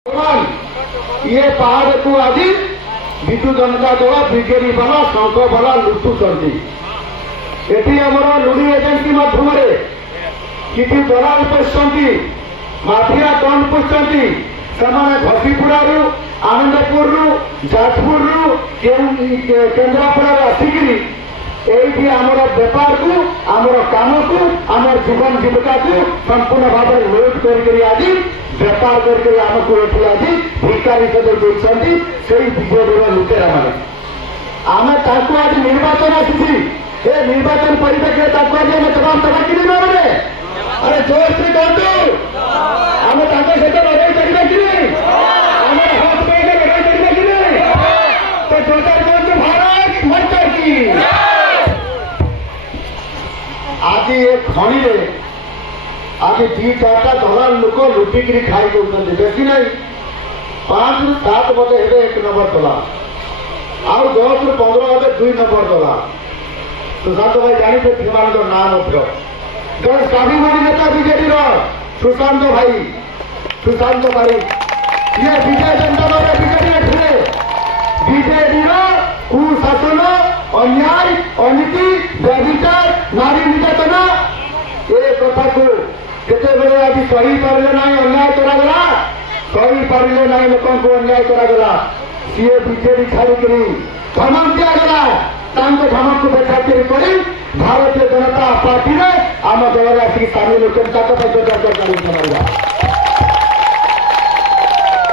ये पहाड़ को आज विजु जनता दल बीजेडी बाला शंख बाला लुटुंट एटी आमर लुड़ी एजेंसी मध्यम कि दलाल पशुंट माफिया कौन पुष्टि घसीपुरा आनंदपुर जाजपुर केन्द्रापड़ा आसिकी ये आमर बेपार को आमर काम को आमर जीवन जीविका को संपूर्ण भाव में लुट कर आज बेपार करके आमको ये आज भिकारी देखते से विजेडी लुटेरा मैंने आम आज निर्वाचन आसी निर्वाचन परिप्रेक्षी आज आम जवाब देवा कि मैंने अरे जोर से कहतु आम सहित लड़ाई करा कि आम हाथ पे लड़ाई करा कि तो सरकार कौन भारत माता की आज ये खणी आज दी चार्टा दलाल लोक लुटिकी खाई दौरान बेसी ना 5 ରୁ 7 बजे हे 1 नंबर दलाल आउ 10 ରୁ 15 बजे 2 नंबर दलाल सुशांत भाई जानते से नाम जन स्वाभिमानी नेता बीजेडी सुशांत भाई ये विजय जनता दल बीजेडी थे बीजेडी कुशासन अन्याय अनीति व्यभिचार नारी निर्यातना ये कथा को केते आज सही पारे ना अन्याय करागला सही पारे ना लोक अन्याय करागला सी बीजेडी छाड़ी धमक दिगला धमक को बेखातिर कर भारतीय जनता पार्टी ने आम दल आसिक सामिल होकर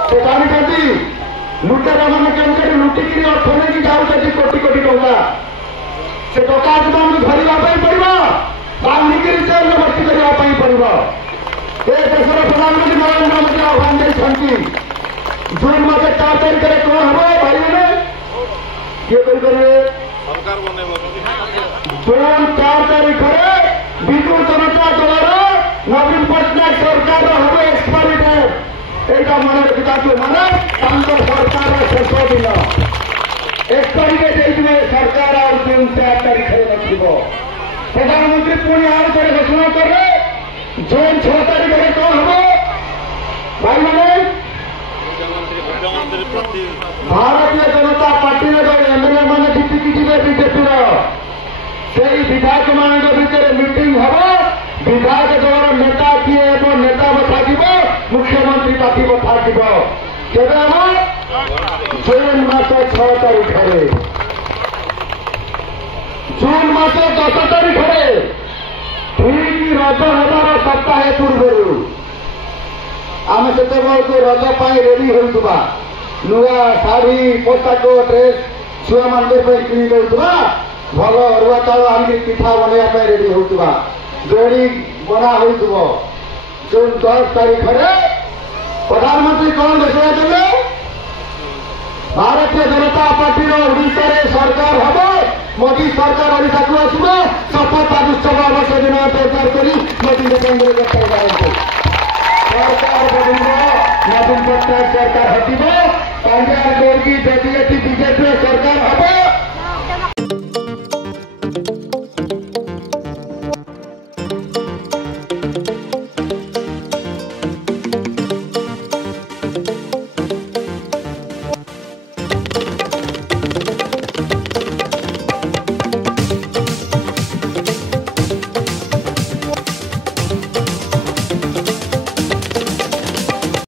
से जानते लुटेरा मान के लुटिकी अर्थनीति जाऊँगी कोटी कोटी टंका से डकायत मान धरवाई पड़ो बांधिकी जेल में भर्ती करने पड़ो ये देशर प्रधानमंत्री नरेंद्र मोदी आह्वान देते जून मास 4 तारिख कौन हम भाई मैंने किए करेंगे जून 4 तारिख विजु जनता दल नवीन पट्टनायक सरकार हम एक्सपायरी डेट यहाँ मन रखा माने सरकार शेष दिन एक्सपायरी डेट सरकार और जून 4 तारिख रखो प्रधानमंत्री पुणी आर पर घोषणा करे जून 6 तारिख कौन हम भाई मैंने भारतीय जनता पार्टी एमएलए मैंने जीतिकी जी बीजेपी से विधायक मान भर मीटिंग हम विधायक दल नेता किए नेता बछा मुख्यमंत्री पार्टी बछा केवे हम जून मास 6 तारिख जून मास 10 तारिख ठीक रज हमार सप्ताह पूर्व आम से रज रेडी होता नुआ शाढ़ी पोशाक ड्रेस छुआ मान कि भल अरुआ चाउल आनिक पिठा बनवाई रेडी होता जोड़ी बना हो जून 10 तारिख प्रधानमंत्री कौन घोषणा देवे भारतीय जनता पार्टी ओडिशा सरकार हम मोदी सरकार ओडिशा को आसो शपथ अनुष्ठव अवसर दिन तैयार कर मोदी सरकार बदल नवीन पट्टनायक सरकार हटो पंजाब जोड़ी जदि बीजेपी सरकार